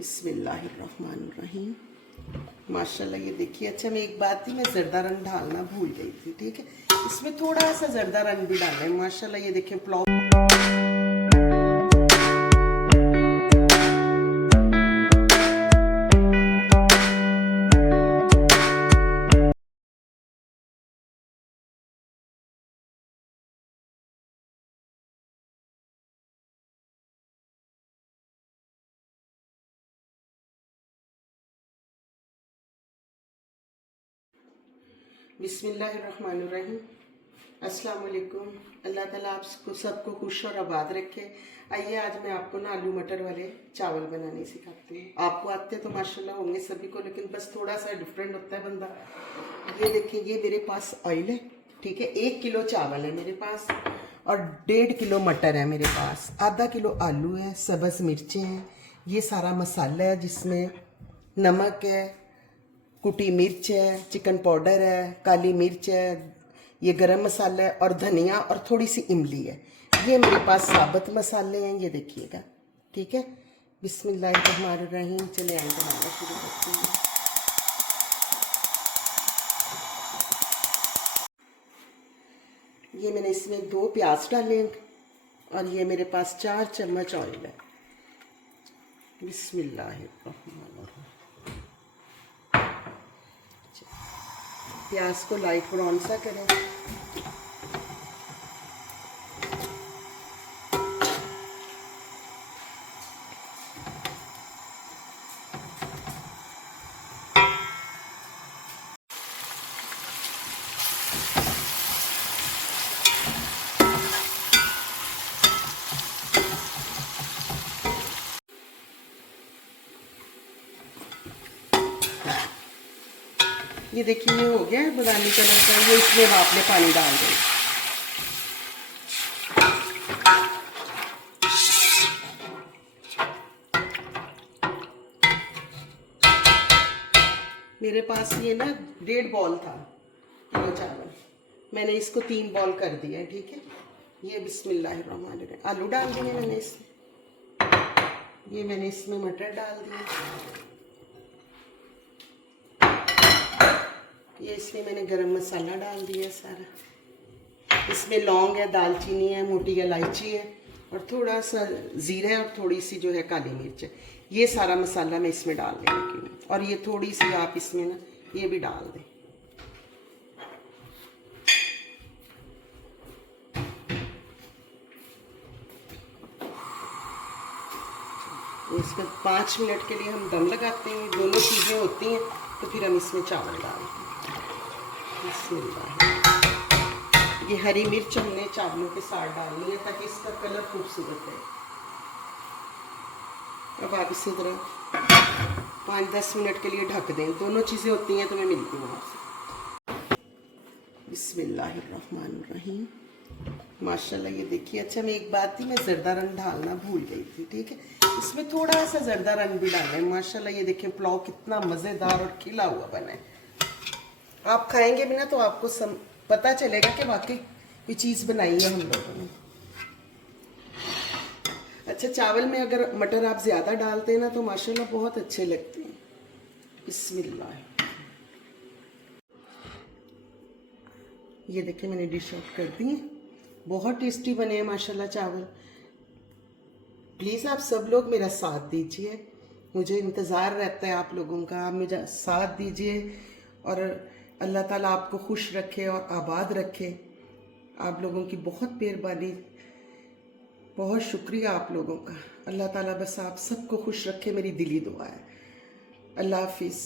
बिस्मिल्लाहिर्रहमानिर्रहीम। माशाल्लाह ये देखिए। अच्छा, मैं एक बात थी, मैं ज़र्दा रंग डालना भूल गई थी। ठीक है, इसमें थोड़ा सा ज़र्दा रंग भी डालना है। माशाल्लाह ये देखिए पुलाव। बिस्मिल्लाहिर्रहमानिर्रहीम। अस्सलाम वालेकुम। अल्लाह ताला आपको सबको खुश और आबाद रखे। आइए आज मैं आपको ना आलू मटर वाले चावल बनाने सिखाती हूँ। आपको आते तो माशाल्लाह होंगे सभी को, लेकिन बस थोड़ा सा डिफरेंट होता है बंदा। ये देखिए, ये मेरे पास ऑयल है। ठीक है, 1 किलो चावल है मेरे पास और 1.5 किलो मटर है मेरे पास। आधा किलो आलू है, सब्ज़ मिर्चें हैं, ये सारा मसाला है जिसमें नमक है, कुटी मिर्च है, चिकन पाउडर है, काली मिर्च है, ये गरम मसाला है और धनिया और थोड़ी सी इमली है। ये मेरे पास साबुत मसाले हैं, ये देखिएगा। ठीक है, बिस्मिल्लाहिर्रहमानिर्रहीम। चले आए बनाना शुरू करते हैं। ये मैंने इसमें 2 प्याज डाले और ये मेरे पास 4 चम्मच ऑयल है। बिस्मिल्लाहिर्रहमानिर्रहीम। प्याज को लाइट ब्राउन सा करें। ये देखिए, ये हो गया है बादामी कलर का। ये इसमें आपने पानी डाल दें। मेरे पास ये ना 1.5 बॉल था किलो चावल, मैंने इसको 3 बॉल कर दिया। ठीक है, ये बिस्मिल्लाहिर्रहमानिर्रहीम। आलू डाल दिए मैंने इसमें। ये मैंने इसमें मटर डाल दिए। ये इसमें मैंने गरम मसाला डाल दिया सारा। इसमें लौंग है, दालचीनी है, मोटी इलायची है और थोड़ा सा ज़ीरा है और थोड़ी सी जो है काली मिर्च है। ये सारा मसाला मैं इसमें डालने लगी हूँ और ये थोड़ी सी आप इसमें ना ये भी डाल दें। इसका 5 मिनट के लिए हम दम लगाते हैं। दोनों चीज़ें होती हैं तो फिर हम इसमें चावल डालते हैं। ये हरी मिर्च हमने चावलों के साथ डालनी है ताकि इसका कलर खूबसूरत है। अब आप इसी तरह 5-10 मिनट के लिए ढक दें। दोनों चीज़ें होती हैं तो मैं मिलती हूँ आपसे। बिस्मिल्लाहिर्रहमानिर्रहीम। माशाल्लाह ये देखिए। अच्छा, मैं एक बात थी, मैं ज़र्दा रंग डालना भूल गई थी। ठीक है, इसमें थोड़ा सा ज़र्दा रंग भी डालें। माशाल्लाह ये देखिए पुलाव कितना मज़ेदार और खिला हुआ बना है। आप खाएंगे भी ना तो आपको पता चलेगा कि वाकई कोई चीज़ बनाई है हम लोगों ने। अच्छा, चावल में अगर मटर आप ज़्यादा डालते हैं ना तो माशाल्लाह बहुत अच्छे लगते हैं। बिस्मिल्लाह। ये देखिए, मैंने डिश आउट कर दी है। बहुत टेस्टी बने हैं माशाल्लाह चावल। प्लीज़ आप सब लोग मेरा साथ दीजिए, मुझे इंतज़ार रहता है आप लोगों का। आप मुझे साथ दीजिए और अल्लाह ताला आपको खुश रखे और आबाद रखे। आप लोगों की बहुत मेहरबानी, बहुत शुक्रिया आप लोगों का। अल्लाह ताला बस आप सबको खुश रखे, मेरी दिली दुआ है। अल्लाह हाफिज़।